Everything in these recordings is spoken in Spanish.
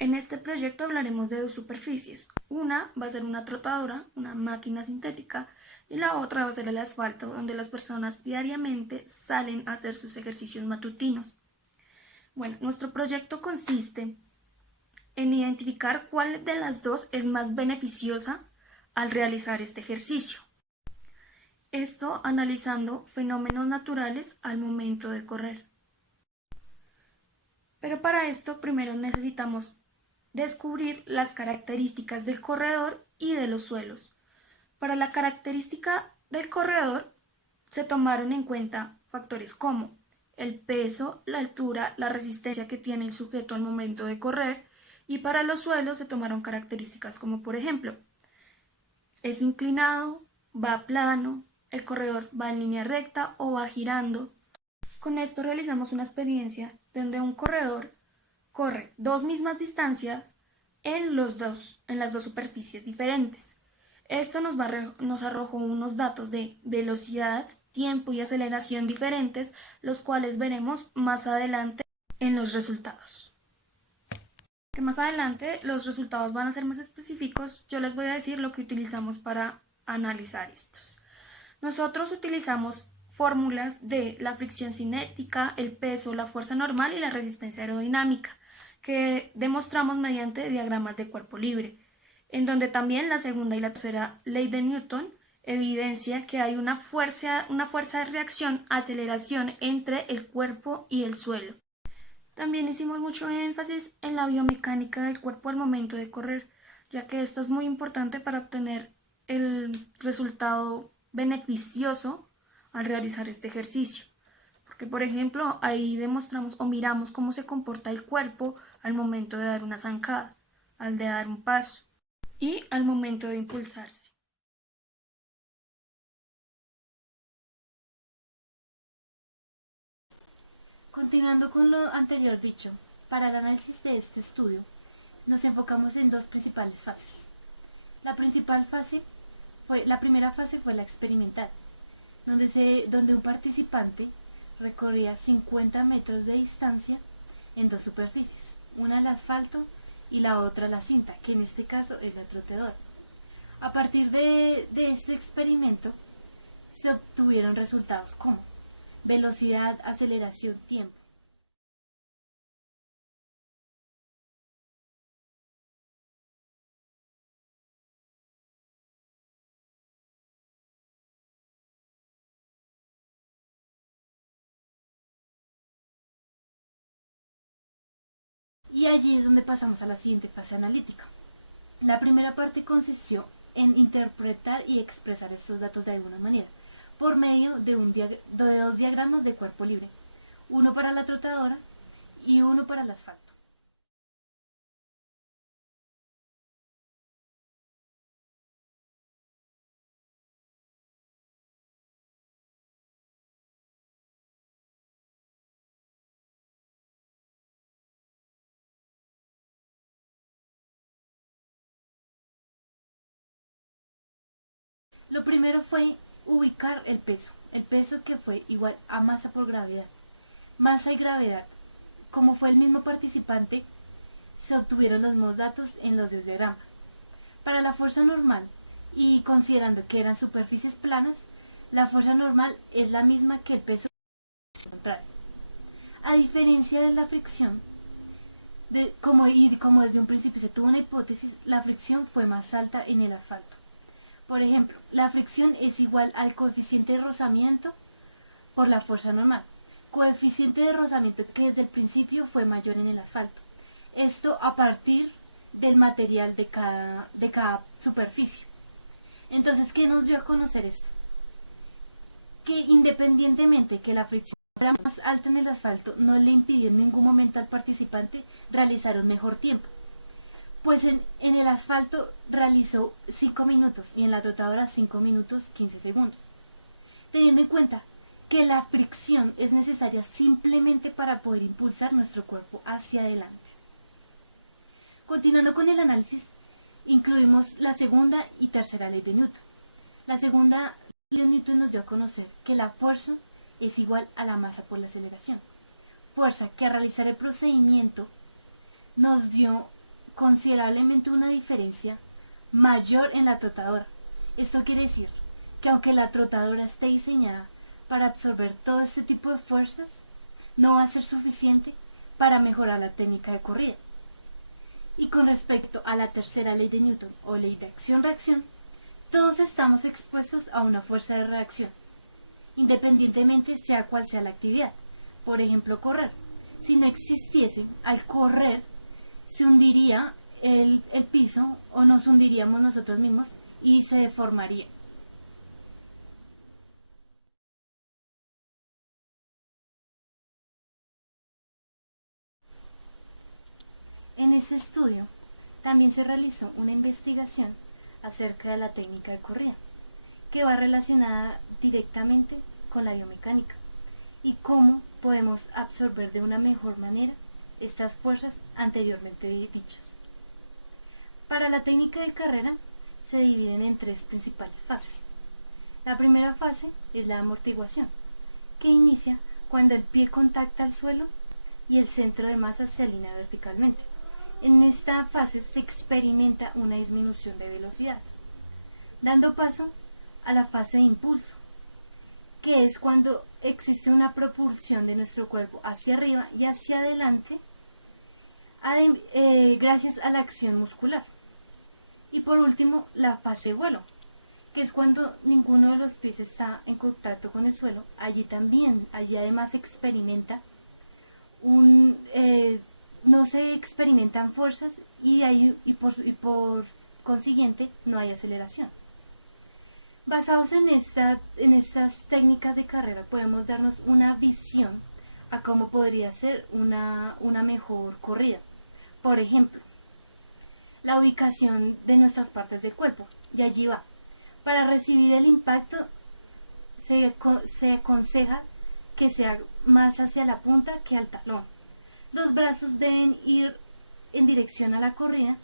En este proyecto hablaremos de dos superficies. Una va a ser una trotadora, una máquina sintética, y la otra va a ser el asfalto, donde las personas diariamente salen a hacer sus ejercicios matutinos. Bueno, nuestro proyecto consiste en identificar cuál de las dos es más beneficiosa al realizar este ejercicio. Esto analizando fenómenos naturales al momento de correr. Pero para esto primero necesitamos descubrir las características del corredor y de los suelos. Para la característica del corredor se tomaron en cuenta factores como el peso, la altura, la resistencia que tiene el sujeto al momento de correr, y para los suelos se tomaron características como, por ejemplo, es inclinado, va plano, el corredor va en línea recta o va girando. Con esto realizamos una experiencia donde un corredor corre dos mismas distancias en las dos superficies diferentes. Esto nos arrojó unos datos de velocidad, tiempo y aceleración diferentes, los cuales veremos más adelante en los resultados. Que más adelante los resultados van a ser más específicos, yo les voy a decir lo que utilizamos para analizar estos. Nosotros utilizamos fórmulas de la fricción cinética, el peso, la fuerza normal y la resistencia aerodinámica, que demostramos mediante diagramas de cuerpo libre, en donde también la segunda y la tercera ley de Newton evidencia que hay una fuerza de reacción, aceleración entre el cuerpo y el suelo. También hicimos mucho énfasis en la biomecánica del cuerpo al momento de correr, ya que esto es muy importante para obtener el resultado beneficioso al realizar este ejercicio. Porque, por ejemplo, ahí demostramos o miramos cómo se comporta el cuerpo al momento de dar una zancada, al de dar un paso y al momento de impulsarse. Continuando con lo anterior dicho, para el análisis de este estudio, nos enfocamos en dos principales fases. La primera fase fue la experimental, donde un participante recorría 50 metros de distancia en dos superficies, una el asfalto y la otra la cinta, que en este caso es la trotadora. A partir de este experimento se obtuvieron resultados como velocidad, aceleración, tiempo. Y allí es donde pasamos a la siguiente fase analítica. La primera parte consistió en interpretar y expresar estos datos de alguna manera, por medio de dos diagramas de cuerpo libre, uno para la trotadora y uno para el asfalto. Lo primero fue ubicar el peso que fue igual a masa por gravedad. Masa y gravedad, como fue el mismo participante, se obtuvieron los mismos datos en los dos diagramas. Para la fuerza normal, y considerando que eran superficies planas, la fuerza normal es la misma que el peso contrario. A diferencia de la fricción, como desde un principio se tuvo una hipótesis, la fricción fue más alta en el asfalto. Por ejemplo, la fricción es igual al coeficiente de rozamiento por la fuerza normal. Coeficiente de rozamiento que desde el principio fue mayor en el asfalto. Esto a partir del material de cada superficie. Entonces, ¿qué nos dio a conocer esto? Que independientemente que la fricción fuera más alta en el asfalto, no le impidió en ningún momento al participante realizar un mejor tiempo. Pues en el asfalto realizó 5 minutos y en la trotadora 5 minutos 15 segundos. Teniendo en cuenta que la fricción es necesaria simplemente para poder impulsar nuestro cuerpo hacia adelante. Continuando con el análisis, incluimos la segunda y tercera ley de Newton. La segunda ley de Newton nos dio a conocer que la fuerza es igual a la masa por la aceleración. Fuerza que al realizar el procedimiento nos dio considerablemente una diferencia mayor en la trotadora. Esto quiere decir que aunque la trotadora esté diseñada para absorber todo este tipo de fuerzas, no va a ser suficiente para mejorar la técnica de corrida. Y con respecto a la tercera ley de Newton o ley de acción-reacción, todos estamos expuestos a una fuerza de reacción, independientemente sea cual sea la actividad. Por ejemplo, correr. Si no existiese, al correr se hundiría el piso o nos hundiríamos nosotros mismos y se deformaría. En este estudio también se realizó una investigación acerca de la técnica de corrida, que va relacionada directamente con la biomecánica y cómo podemos absorber de una mejor manera estas fuerzas anteriormente dichas. Para la técnica de carrera se dividen en tres principales fases. La primera fase es la amortiguación, que inicia cuando el pie contacta el suelo y el centro de masa se alinea verticalmente. En esta fase se experimenta una disminución de velocidad, dando paso a la fase de impulso, que es cuando existe una propulsión de nuestro cuerpo hacia arriba y hacia adelante gracias a la acción muscular. Y por último, la fase de vuelo, que es cuando ninguno de los pies está en contacto con el suelo. Allí además se experimenta no se experimentan fuerzas y por consiguiente no hay aceleración. Basados en estas técnicas de carrera podemos darnos una visión a cómo podría ser una mejor corrida. Por ejemplo, la ubicación de nuestras partes del cuerpo, y allí va. Para recibir el impacto se aconseja que sea más hacia la punta que al talón. Los brazos deben ir en dirección a la corrida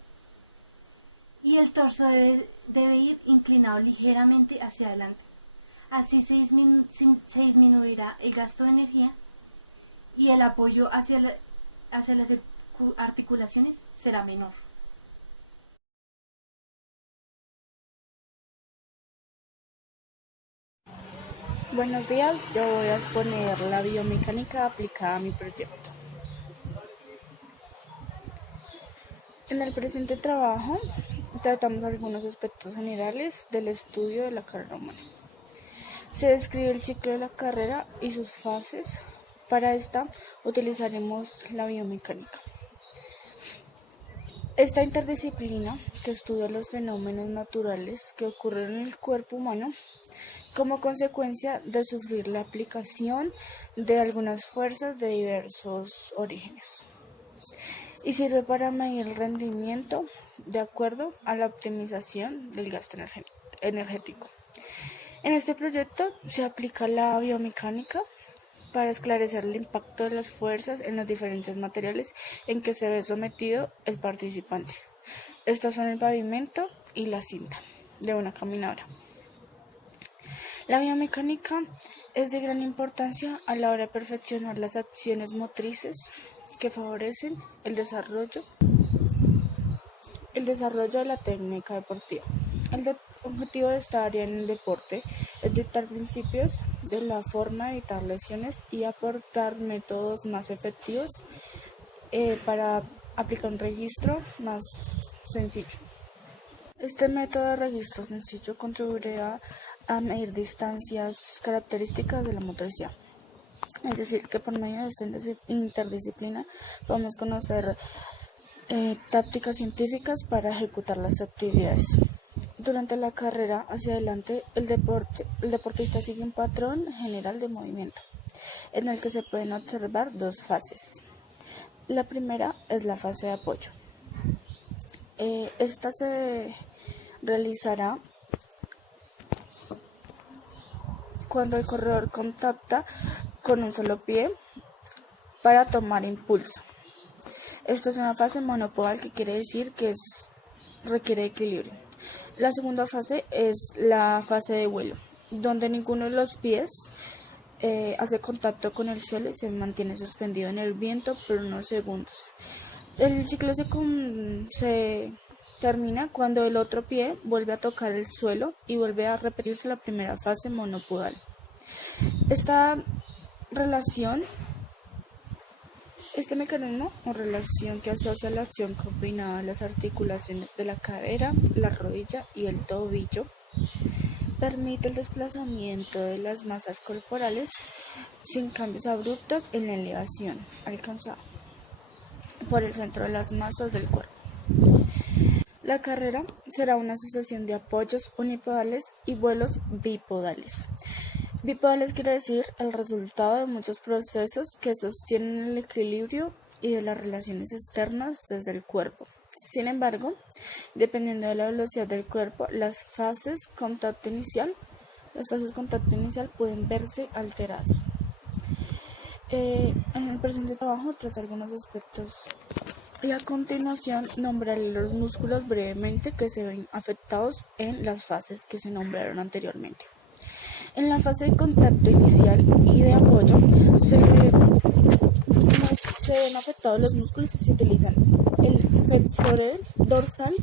y el torso debe ir inclinado ligeramente hacia adelante. Así se disminuirá el gasto de energía y el apoyo hacia las articulaciones será menor. Buenos días, yo voy a exponer la biomecánica aplicada a mi proyecto. En el presente trabajo tratamos algunos aspectos generales del estudio de la carrera humana. Se describe el ciclo de la carrera y sus fases. Para esta utilizaremos la biomecánica. Esta interdisciplina que estudia los fenómenos naturales que ocurren en el cuerpo humano como consecuencia de sufrir la aplicación de algunas fuerzas de diversos orígenes, y sirve para medir el rendimiento de acuerdo a la optimización del gasto energético. En este proyecto se aplica la biomecánica para esclarecer el impacto de las fuerzas en los diferentes materiales en que se ve sometido el participante. Estos son el pavimento y la cinta de una caminadora. La biomecánica es de gran importancia a la hora de perfeccionar las acciones motrices que favorecen el desarrollo de la técnica deportiva. El objetivo de esta área en el deporte es dictar principios de la forma de evitar lesiones y aportar métodos más efectivos para aplicar un registro más sencillo. Este método de registro sencillo contribuirá a medir distancias características de la motricidad. Es decir, que por medio de esta interdisciplina podemos conocer tácticas científicas para ejecutar las actividades. Durante la carrera hacia adelante, el deportista sigue un patrón general de movimiento, en el que se pueden observar dos fases. La primera es la fase de apoyo. Esta se realizará cuando el corredor contacta con un solo pie para tomar impulso. Esto es una fase monopodal, que quiere decir que requiere equilibrio. La segunda fase es la fase de vuelo, donde ninguno de los pies hace contacto con el suelo y se mantiene suspendido en el viento por unos segundos. El ciclo se termina cuando el otro pie vuelve a tocar el suelo y vuelve a repetirse la primera fase monopodal. Esta relación, este mecanismo o relación que asocia la acción combinada de las articulaciones de la cadera, la rodilla y el tobillo, permite el desplazamiento de las masas corporales sin cambios abruptos en la elevación alcanzada por el centro de las masas del cuerpo. La carrera será una sucesión de apoyos unipodales y vuelos bipodales. Bipodales quiere decir el resultado de muchos procesos que sostienen el equilibrio y de las relaciones externas desde el cuerpo. Sin embargo, dependiendo de la velocidad del cuerpo, las fases de contacto inicial pueden verse alteradas. En el presente trabajo trata algunos aspectos y a continuación nombraré los músculos brevemente que se ven afectados en las fases que se nombraron anteriormente. En la fase de contacto inicial y de apoyo se ven afectados los músculos y se utilizan el flexor dorsal,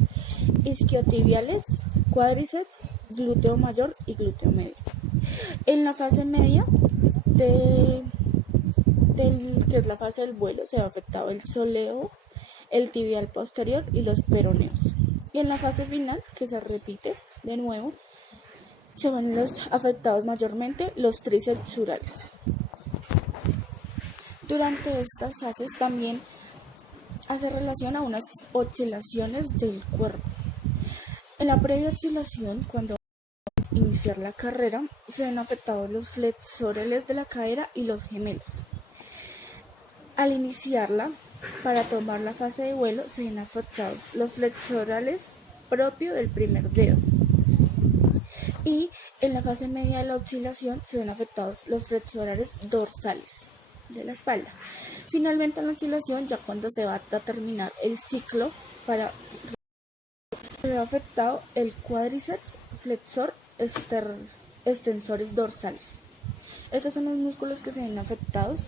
isquiotibiales, cuádriceps, glúteo mayor y glúteo medio. En la fase media que es la fase del vuelo, se ve afectado el sóleo, el tibial posterior y los peroneos. Y en la fase final, que se repite de nuevo, se ven los afectados mayormente los tríceps surales. Durante estas fases también hace relación a unas oscilaciones del cuerpo. En la previa oscilación, cuando iniciar la carrera, se ven afectados los flexores de la cadera y los gemelos. Al iniciarla, para tomar la fase de vuelo, se ven afectados los flexorales propios del primer dedo. Y en la fase media de la oscilación se ven afectados los flexorales dorsales de la espalda. Finalmente en la oscilación, ya cuando se va a terminar el ciclo, se ve afectado el cuádriceps, flexor, extensores dorsales. Estos son los músculos que se ven afectados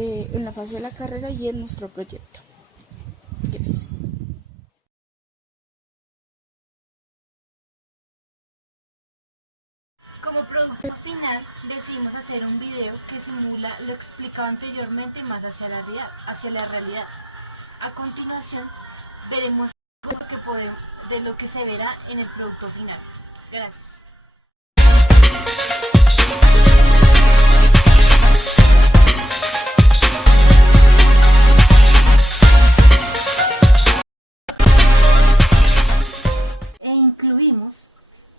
en la fase de la carrera y en nuestro proyecto. Gracias. Como producto final, decidimos hacer un video que simula lo explicado anteriormente más hacia la realidad. A continuación, veremos de lo que se verá en el producto final. Gracias. E incluimos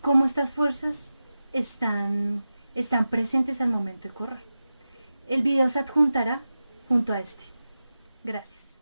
cómo estas fuerzas están presentes al momento de correr. El video se adjuntará junto a este. Gracias.